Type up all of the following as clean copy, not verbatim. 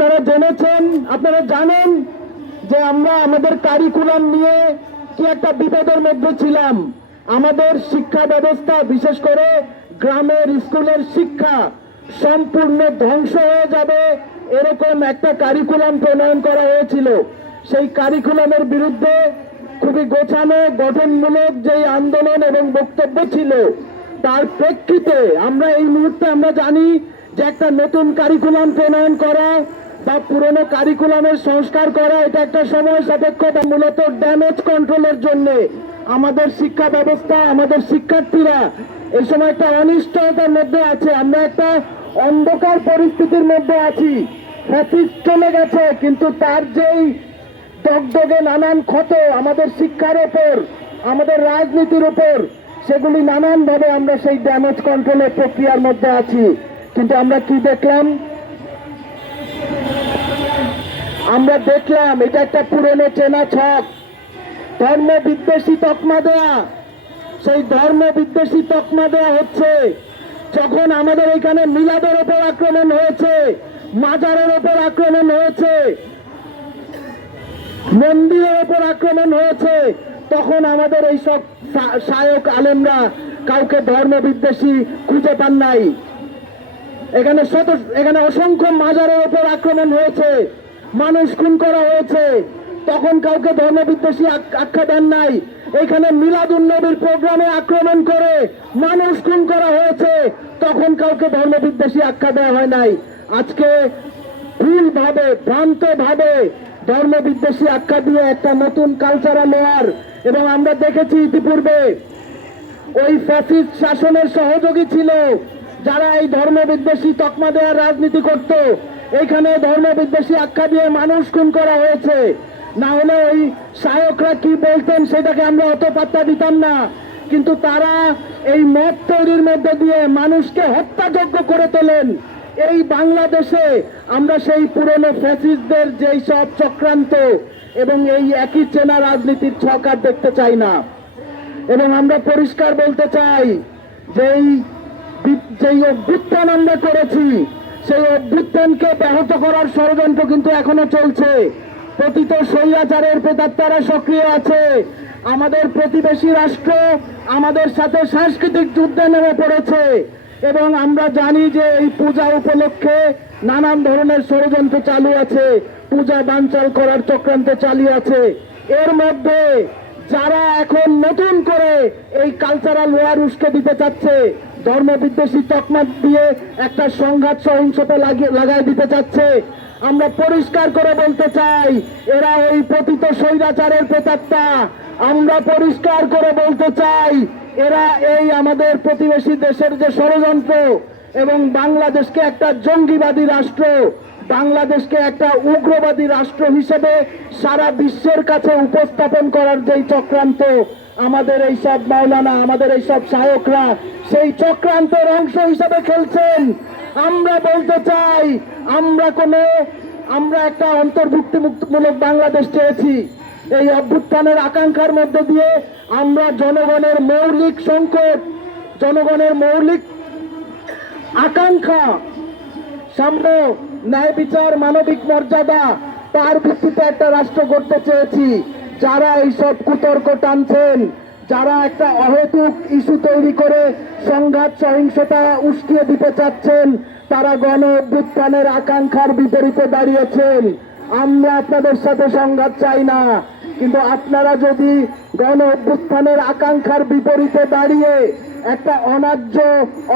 আপনারা জেনেছেন, আপনারা জানেন যে আমরা আমাদের কারিকুলাম নিয়ে কি একটা বিপদের মধ্যে ছিলাম। আমাদের শিক্ষা ব্যবস্থা, বিশেষ করে গ্রামের স্কুলের শিক্ষা সম্পূর্ণ ধ্বংস হয়ে যাবে এরকম একটা কারিকুলাম প্রণয়ন করা হয়েছিল। সেই কারিকুলামের বিরুদ্ধে খুবই গোছানো গঠনমূলক যেই আন্দোলন এবং বক্তব্য ছিল, তার প্রেক্ষিতে আমরা এই মুহূর্তে আমরা জানি যে একটা নতুন কারিকুলাম প্রণয়ন করা বা পুরনো কারিকুলামের সংস্কার করা এটা একটা সময় সাপেক্ষ, মূলত ড্যামেজ কন্ট্রোলের জন্য আমাদের শিক্ষা ব্যবস্থা, আমাদের শিক্ষার্থীরা এই সময় একটা অনিশ্চয়তার মধ্যে আছে। আমরা একটা অন্ধকার পরিস্থিতির মধ্যে আছি। ফ্যাসিস্ট চলে গেছে, কিন্তু তার যেই দগদগে নানান ক্ষত আমাদের শিক্ষার ওপর, আমাদের রাজনীতির উপর, সেগুলি নানানভাবে আমরা সেই ড্যামেজ কন্ট্রোলের প্রক্রিয়ার মধ্যে আছি। কিন্তু আমরা কি দেখলাম? আমরা দেখলাম এটা একটা পুরনো চেনা ছক, ধর্ম বিদ্বেষী তকমা দেয়া। সেই ধর্ম বিদ্বেষী তকমা দেয়া হচ্ছে যখন আমাদের এখানে মিলাদের ওপর আক্রমণ হয়েছে, মাজারের ওপর আক্রমণ হয়েছে, মন্দিরের ওপর আক্রমণ হয়েছে, তখন আমাদের এই সব শায়ক আলেমরা কাউকে ধর্ম বিদ্বেষী খুঁজে পান নাই। এখানে অসংখ্য মাজারের ওপর আক্রমণ হয়েছে, মানুষ খুন করা হয়েছে, তখন কাউকে ধর্ম বিদ্বেষী আখ্যা দেন নাই। এখানে মিলাদুন্নবীর প্রোগ্রামে আক্রমণ করে মানুষ খুন করা হয়েছে, তখন কাউকে ধর্ম বিদ্বেষী আখ্যা দেওয়া হয় নাই। আজকে ভুলভাবে, ভ্রান্তভাবে ধর্ম বিদ্বেষী আখ্যা দিয়ে একটা নতুন কালচারাল ওয়ার, এবং আমরা দেখেছি ইতিপূর্বে ওই ফ্যাসিস্ট শাসনের সহযোগী ছিল যারা এই ধর্ম বিদ্বেষী তকমা দেওয়ার রাজনীতি করত। এইখানে ধর্ম বিদ্বেষী আখ্যা দিয়ে মানুষ খুন করা হয়েছে। না হলে ওই শায়করা কি বলতেন সেটাকে আমরা অত পাত্তা দিতাম না, কিন্তু তারা এই মত তৈরির মধ্যে দিয়ে মানুষকে হত্যাযোগ্য করে তোলেন। এই বাংলাদেশে আমরা সেই পুরনো ফ্যাসিস্টদের যেই সব চক্রান্ত এবং এই একই চেনা রাজনীতির ছক আর দেখতে চাই না। এবং আমরা পরিষ্কার বলতে চাই যেই অভ্যুত্থান আমরা করেছি, সেই অভ্যুত্থানকে ব্যাহত করার ষড়যন্ত্র কিন্তু এখনো চলছে। পতিত স্বৈরাচারের প্রেতাত্মারা সক্রিয় আছে। আমাদের প্রতিবেশী রাষ্ট্র আমাদের সাথে সাংস্কৃতিক যুদ্ধে নেমে পড়েছে, এবং আমরা জানি যে এই পূজা উপলক্ষে নানান ধরনের ষড়যন্ত্র চালু আছে, পূজা বানচাল করার চক্রান্ত চালিয়ে আছে। এর মধ্যে যারা এখন নতুন করে এই কালচারাল ওয়ার উস্কে দিতে চাচ্ছে, ধর্ম বিদ্বেষী তকমা দিয়ে একটা সংঘাত সহিংসতা লাগাই দিতে চাচ্ছে, আমরা পরিষ্কার করে বলতে চাই এরা ওই পতিত স্বৈরাচারের প্রেতাত্মা। আমরা পরিষ্কার করে বলতে চাই এরা এই আমাদের প্রতিবেশী দেশের যে ষড়যন্ত্র এবং বাংলাদেশকে একটা জঙ্গিবাদী রাষ্ট্র, বাংলাদেশকে একটা উগ্রবাদী রাষ্ট্র হিসেবে সারা বিশ্বের কাছে উপস্থাপন করার যেই চক্রান্ত, আমাদের এই সব মাওলানা, আমাদের এই সব শায়করা সেই চক্রান্তের অংশ হিসেবে খেলছেন। আমরা বলতে চাই আমরা একটা অন্তর্ভুক্তিমূলক বাংলাদেশ চেয়েছি। এই অভ্যুত্থানের আকাঙ্ক্ষার মধ্যে দিয়ে আমরা জনগণের মৌলিক সংকট, জনগণের মৌলিক আকাঙ্ক্ষা, সাম্য, ন্যায় বিচার, মানবিক মর্যাদা, তার ভিত্তিতে একটা রাষ্ট্র গড়তে চেয়েছি। যারা এইসব কুতর্ক টানছেন, যারা একটা অহেতুক ইস্যু তৈরি করে সংঘাত সহিংসতা উস্কিয়ে দিতে চাচ্ছেন, তারা গণ অভ্যুত্থানের আকাঙ্ক্ষার বিপরীতে দাঁড়িয়েছেন। আমরা আপনাদের সাথে সংঘাত চাই না, কিন্তু আপনারা যদি গণ অভ্যুত্থানের আকাঙ্ক্ষার বিপরীতে দাঁড়িয়ে একটা অন্যায্য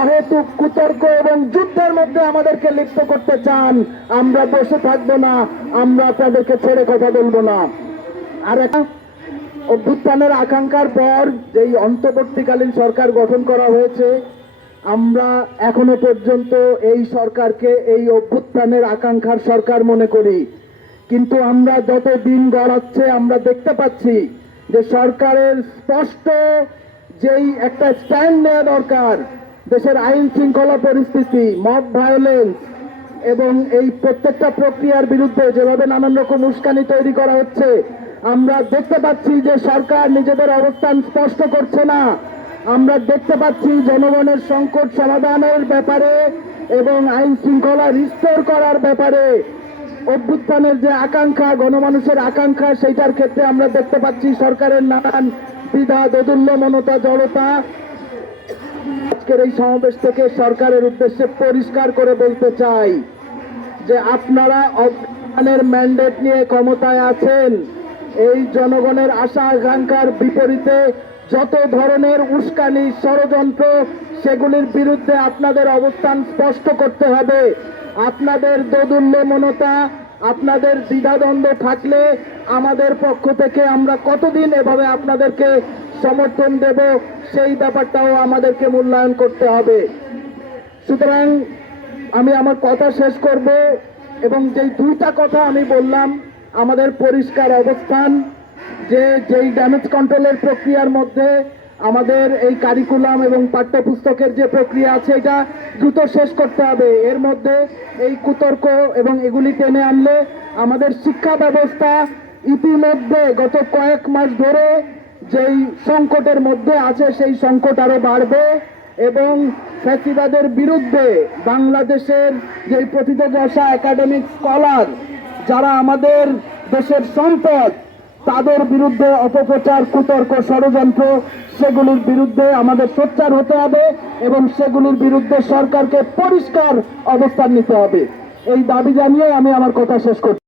অহেতুক কুতর্ক এবং যুদ্ধের মধ্যে আমাদেরকে লিপ্ত করতে চান, আমরা বসে থাকবো না, আমরা আপনাদেরকে ছেড়ে কথা বলবো না। আর একটা অভ্যুত্থানের আকাঙ্ক্ষার পর যেই অন্তর্বর্তীকালীন সরকার গঠন করা হয়েছে, আমরা এখনো পর্যন্ত এই সরকারকে এই অভ্যুত্থানের আকাঙ্ক্ষার সরকার মনে করি। কিন্তু আমরা যত দিন গড়াচ্ছে আমরা দেখতে পাচ্ছি যে সরকারের স্পষ্ট যেই একটা স্ট্যান্ড নেওয়া দরকার, দেশের আইন শৃঙ্খলা পরিস্থিতি, মব ভায়োলেন্স এবং এই প্রত্যেকটা প্রক্রিয়ার বিরুদ্ধে যেভাবে নানান রকম উস্কানি তৈরি করা হচ্ছে, আমরা দেখতে পাচ্ছি যে সরকার নিজেদের অবস্থান স্পষ্ট করছে না। আমরা দেখতে পাচ্ছি জনগণের সংকট সমাধানের ব্যাপারে এবং আইন শৃঙ্খলা রিস্টোর করার ব্যাপারে অভ্যুত্থানের যে আকাঙ্ক্ষা, গণমানুষের আকাঙ্ক্ষা, সেইটার ক্ষেত্রে আমরা দেখতে পাচ্ছি সরকারের নানান দ্বিধা, দোদুল্যমনতা, জড়তা। আজকের এই সমাবেশ থেকে সরকারের উদ্দেশ্যে পরিষ্কার করে বলতে চাই যে আপনারা অভ্যুত্থানের ম্যান্ডেট নিয়ে ক্ষমতায় আছেন। এই জনগণের আশা আকাঙ্ক্ষার বিপরীতে যত ধরনের উস্কানি, ষড়যন্ত্র, সেগুলির বিরুদ্ধে আপনাদের অবস্থান স্পষ্ট করতে হবে। আপনাদের দোদুল্যমনতা, আপনাদের দ্বিধাদ্বন্দ্ব থাকলে আমাদের পক্ষ থেকে আমরা কতদিন এভাবে আপনাদেরকে সমর্থন দেব, সেই ব্যাপারটাও আমাদেরকে মূল্যায়ন করতে হবে। সুতরাং আমি আমার কথা শেষ করব, এবং যেই দুইটা কথা আমি বললাম, আমাদের পরিষ্কার অবস্থান যে যেই ড্যামেজ কন্ট্রোলের প্রক্রিয়ার মধ্যে আমাদের এই কারিকুলাম এবং পাঠ্যপুস্তকের যে প্রক্রিয়া আছে, এটা দ্রুত শেষ করতে হবে। এর মধ্যে এই কুতর্ক এবং এগুলি টেনে আনলে আমাদের শিক্ষা ব্যবস্থা ইতিমধ্যে গত কয়েক মাস ধরে যেই সংকটের মধ্যে আছে, সেই সংকট আরো বাড়বে। এবং ফ্যাসিবাদের বিরুদ্ধে বাংলাদেশের যে প্রথিতযশা একাডেমিক স্কলার, যারা আমাদের দেশের সম্পদ, তাদের বিরুদ্ধে অপপ্রচার, কুতর্ক, ষড়যন্ত্র, সেগুলির বিরুদ্ধে আমাদের সোচ্চার হতে হবে এবং সেগুলির বিরুদ্ধে সরকারকে পরিষ্কার অবস্থান নিতে হবে। এই দাবি জানিয়ে আমি আমার কথা শেষ করছি।